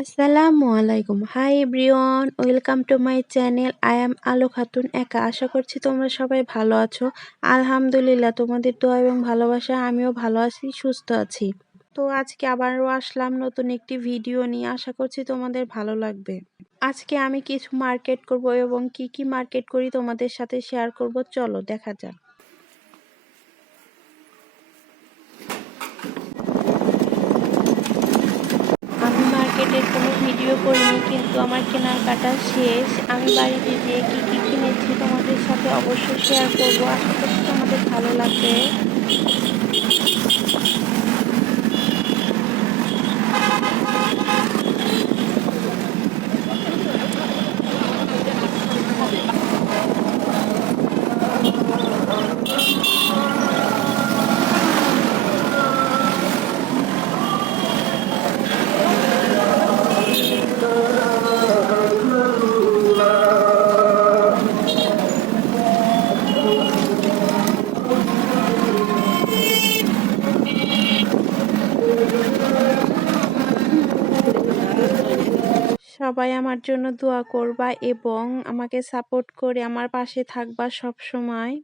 আসসালামু আলাইকুম। Hi everyone, welcome to my channel. I am আলো খাতুন একা। আশা করছি তোমরা সবাই ভালো আছো। আলহামদুলিল্লাহ, তোমাদের দোয়া এবং ভালোবাসায় আমিও ভালো আছি, সুস্থ আছি। তো আজকে আবারও আসলাম নতুন একটি ভিডিও নিয়ে। আশা করছি তোমাদের ভালো লাগবে। আজকে আমি কিছু মার্কেট করব এবং কি কি মার্কেট করি তোমাদের সাথে শেয়ার করব। চলো দেখা যাক। আমি মার্কেটের কোনো ভিডিও করিনি, কিন্তু আমার কেনাকাটা শেষ। আমি বাড়িতে যেয়ে কী কী কিনেছি তোমাদের সাথে অবশ্যই শেয়ার করবো। আশা করছি তোমাদের ভালো লাগবে। সবাই আমার জন্য দোয়া করবা এবং আমাকে সাপোর্ট করে আমার পাশে থাকবা সব সময়।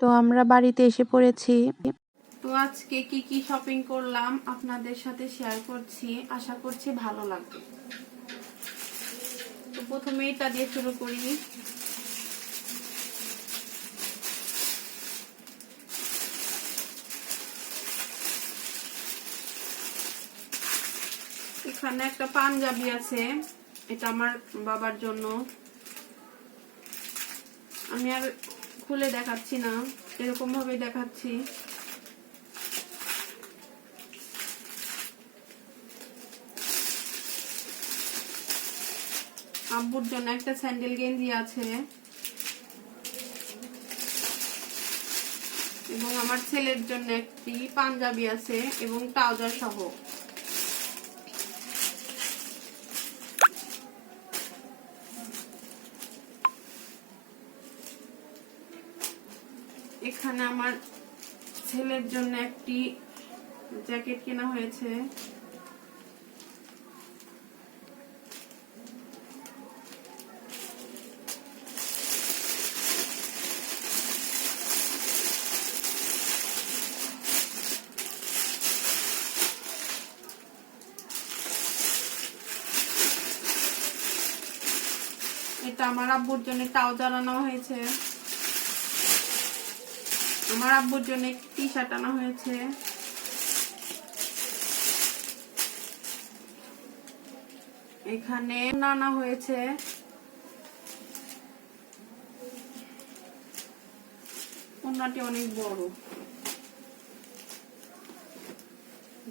তো আমরা বাড়িতে এসে পড়েছি। তো আজকে কি কি শপিং করলাম আপনাদের সাথে শেয়ার করছি। আশা করছি ভালো লাগবে। তো প্রথমে এটা দিয়ে শুরু করি। এখানে একটা পাঞ্জাবি আছে, এটা আমার বাবার জন্য। আমি আর খুলে দেখাচ্ছি না, এরকম ভাবে দেখাচ্ছি। আব্বুর জন্য একটা স্যান্ডেল গেঞ্জি আছে এবং আমার ছেলের জন্য একটি পাঞ্জাবি আছে এবং ট্রাউজার সহ। এখানে আমার ছেলের জন্য একটি জ্যাকেট কেনা হয়েছে। এটা আমার আব্বুর জন্য ট্রাউজার আনা হয়েছে। আমার আব্বুর জন্য একটি টি শার্ট আনা হয়েছে। এখানে আনা হয়েছে। ওড়নাটি অনেক বড়,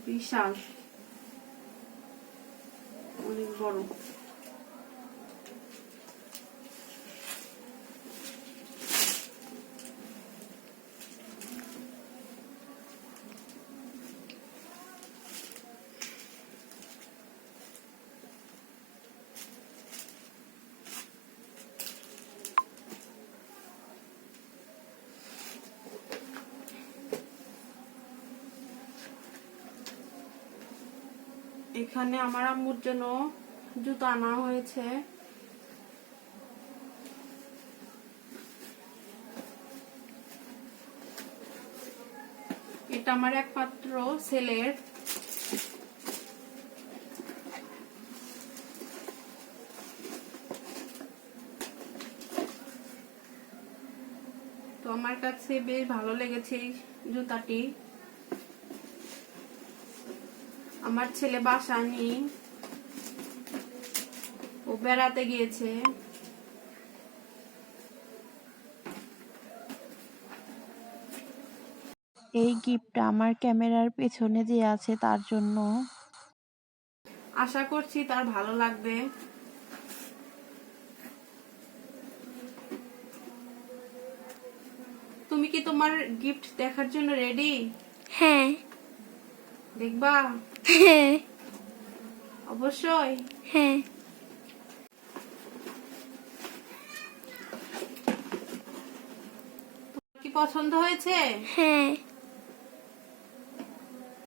বিশাল, অনেক বড়। এখানে আমার আম্মুর জন্য জুতো আনা হয়েছে। এটা আমার একমাত্র ছেলের। তো আমার কাছে বেশ ভালো লেগেছে এই জুতাটি। আমার ছেলে বাসায় নেই, ও বেড়াতে গিয়েছে। এই গিফটটা আমার ক্যামেরার পেছনে যে আছে তার জন্য। আশা করছি তার ভালো লাগবে। তুমি কি তোমার গিফট দেখার জন্য রেডি? হ্যাঁ। দেখবা? হ্যাঁ। অবশ্যই। হ্যাঁ। কি পছন্দ হয়েছে? হ্যাঁ।